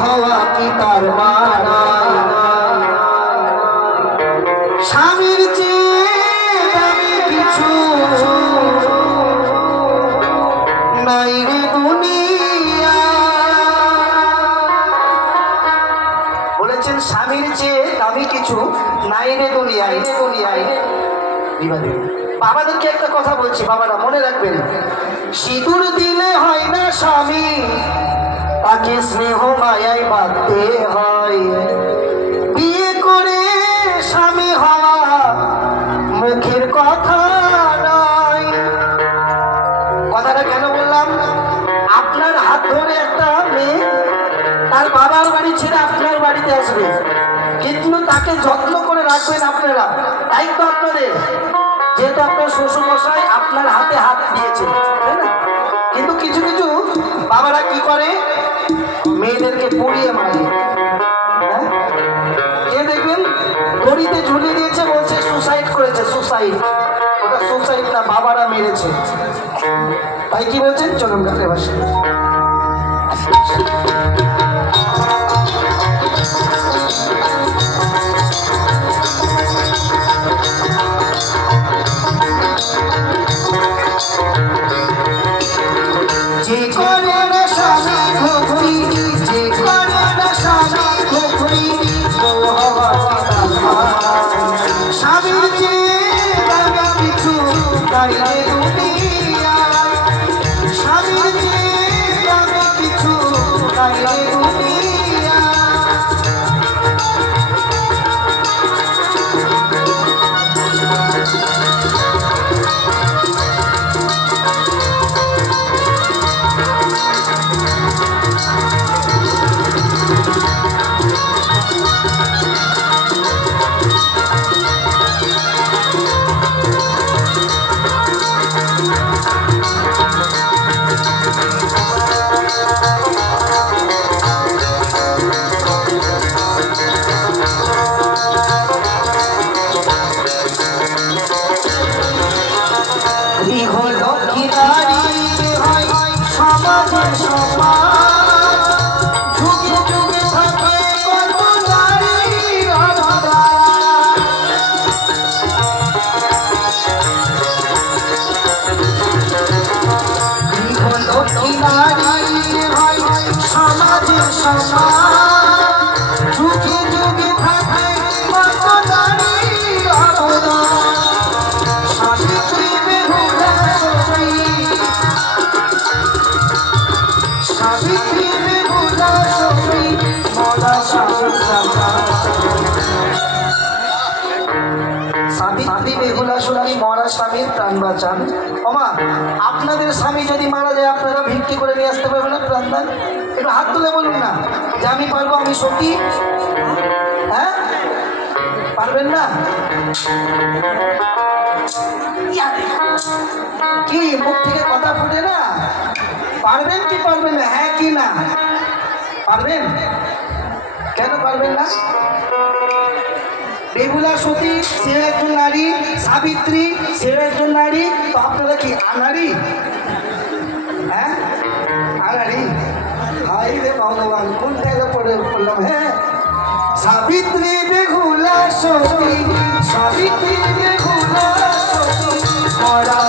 হওয়া কি তার মানায় স্বামীর চেয়ে দামি কিছু নাই রে দুনিয়া বলেছেন স্বামীর চেয়ে দামি কিছু নাই রে দুনিয়ায় বাবাদেরকে একটা কথা বলছি বাবারা মনে রাখবেন সিঁদুর দিলে হয় না স্বামী তাকে স্নেহ মায়ায় বাঁধতে হয় বিয়ে করে স্বামী হওয়া মুখের কথা নয় কথাটা কেন বললাম আপনার হাত ধরে একটা মেয়ে তার বাবার বাড়ি ছেড়ে আপনার বাড়িতে আসবে কিন্তু তাকে যত্ন করে রাখবেন আপনারা দায়িত্ব আপনাদের যেহেতু আপনার শ্বশুর মশাই আপনার হাতে হাত দিয়েছে তাই না কিন্তু কিছু কিছু বাবারা কি করে মেয়েদেরকে পুড়িয়ে মারে হ্যাঁ কে দেখবেন দড়িতে ঝুলিয়ে দিয়েছে বলছে সুসাইড করেছে সুসাইড ওটা সুসাইড না বাবারা মেরেছে তাই কি বলছেন চলুন গানের ভাষা যে করে না স্বামী ভক্তি যে করে না স্বামী ভক্তি স্বামীর চেয়ে দামি কিছু নাই রে দুনিয়া স্বামীর চেয়ে দামি কিছু নাই রে দুনিয়া স্বামীর প্রাণ বাঁচান ওমা আপনাদের স্বামী যদি মারা যায় আপনারা ভিক্ষি করে নিয়ে আসতে পারবেন না প্রাণ দান একটু হাত তুলে বলুন না যে আমি পারবো আমি সতী হ্যাঁ পারবেন না কি মুখ থেকে কথা ফুটে না পারবেন কি পারবেন না হ্যাঁ কি না পারবেন কেন পারবেন না বেহুলা সতী সে একজন নারী সাবিত্রী সে একজন নারী তো আপনারা কি আনারি হ্যাঁ আনারি হাই রে ভগবান কোন জায়গা পড়ে পড়লাম হ্যাঁ সাবিত্রী বেহুলা সতী সাবিত্রী বেহুলা সতী মরা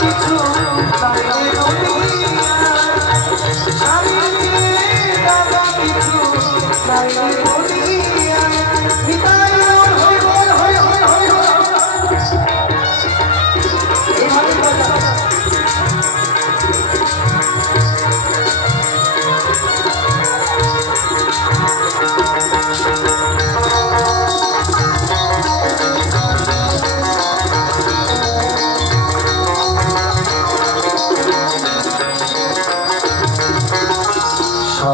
কিছু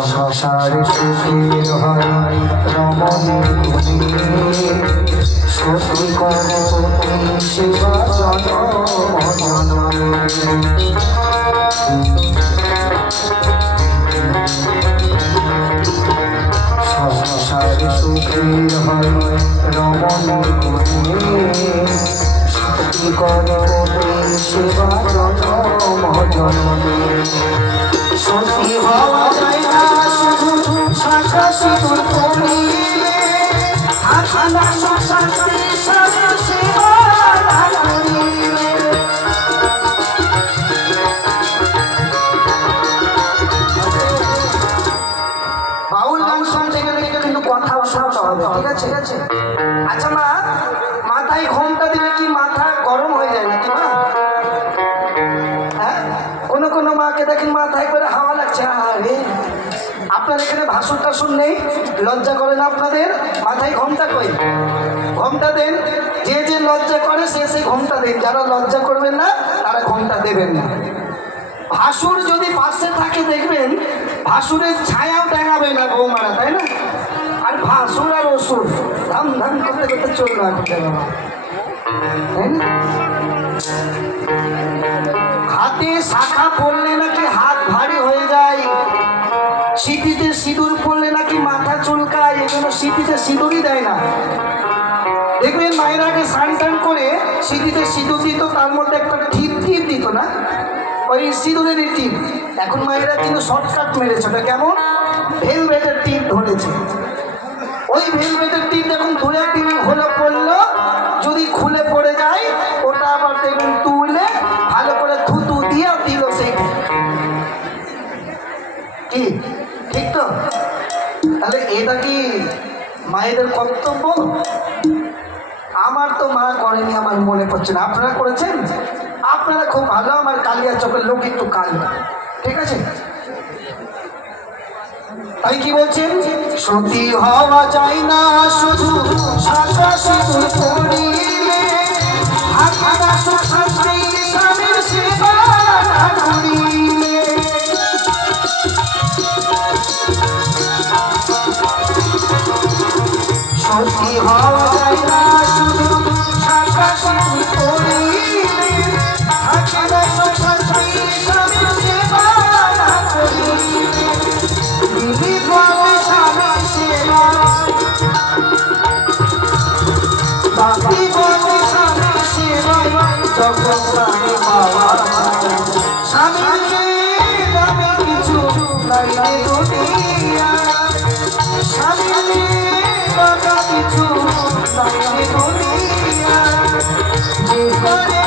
সংসারে সুখের হয় রমণীর গুণে সতী করে সেবা সংসারে সুখের হয় রমণীর গুণে কি করে সেবা জনম জনমে সতী হওয়া যায় না শুধু শাখা সিঁদুর পরিলে আখানা সুখ শান্তি স্বামীর সেবা করিলে। বাউল গান শুনতে গেলে কিন্তু কথা শুনতে হবে, ঠিক আছে? আচ্ছা মা, মাথায় ঘোমটা দিলে কি মাথা গরম হয়ে যায় নাকি মা? হ্যাঁ, কোনো কোনো মাকে দেখেন মাথায় করে হাওয়া লাগছে। আরে আপনার এখানে ভাসুর টাসুর নেই, লজ্জা করে না আপনাদের? মাথায় ঘোমটা কই? ঘোমটা দেন। যে যে লজ্জা করে সে সে ঘোমটা দেন, যারা লজ্জা করবেন না তারা ঘোমটা দেবেন না। ভাসুর যদি পাশে থাকে দেখবেন ভাসুরের ছায়াও দেখাবে না বৌমারা, তাই না? আর ভাসুর আর অসুর ধাম ধাম করতে করতে চলবে আপনাদের বাবা, তাই না? হাতে শাখা পড়লে নাকি হাত ভারী হয়ে যায়, সিঁথিতে সিঁদুর পড়লে নাকি মাথা চুলকায়, এজন্য সিঁথিতে সিঁদুরই দেয় না। দেখবেন মায়ের আগে স্নান টান করে সিঁথিতে সিঁদুর দিত, তার মধ্যে একটা টিপ টিপ দিত না, ওই সিঁদুরের টিপ। এখন মায়েরা কিন্তু শর্টকাট মেরেছে, ওটা কেমন ভেলভেটের টিপ ধরেছে। ওই ভেলভেটের টিপ যখন দু একদিন হলে পড়লো, যদি খুলে পড়ে যায় ওটা আবার দেখবেন তুলে ভালো করে থুতু দিয়ে দিল সেইটা। কি ঠিক তো? তাহলে এটা কি মায়েদের কর্তব্য? আমার তো মা করেনি, আমার মনে পড়ছে না। আপনারা করেছেন? আপনারা খুব ভালো, আমার কালিয়া চোখের লোক একটু কালো, ঠিক আছে? তাই কি বলছেন? সতী হওয়া যায় না শুধু শাখা সিঁদুর পরিলে আখানা সুখ শান্তি স্বামীর সেবা করিলে। সতী হওয়া যায় না শুধু শাখা সিঁদুর পরিলে আখানা সুখ শান্তি স্বামীর সেবা করিলে। দিদি বলে স্বামীর সেবা, বাপি বলে স্বামীর সেবা, যখন স্বামী বাবা স্বামীর দামে কিছু নাই রে দুনিয়া, স্বামীর দামে কিছু নাই রে দুনিয়া। যে করে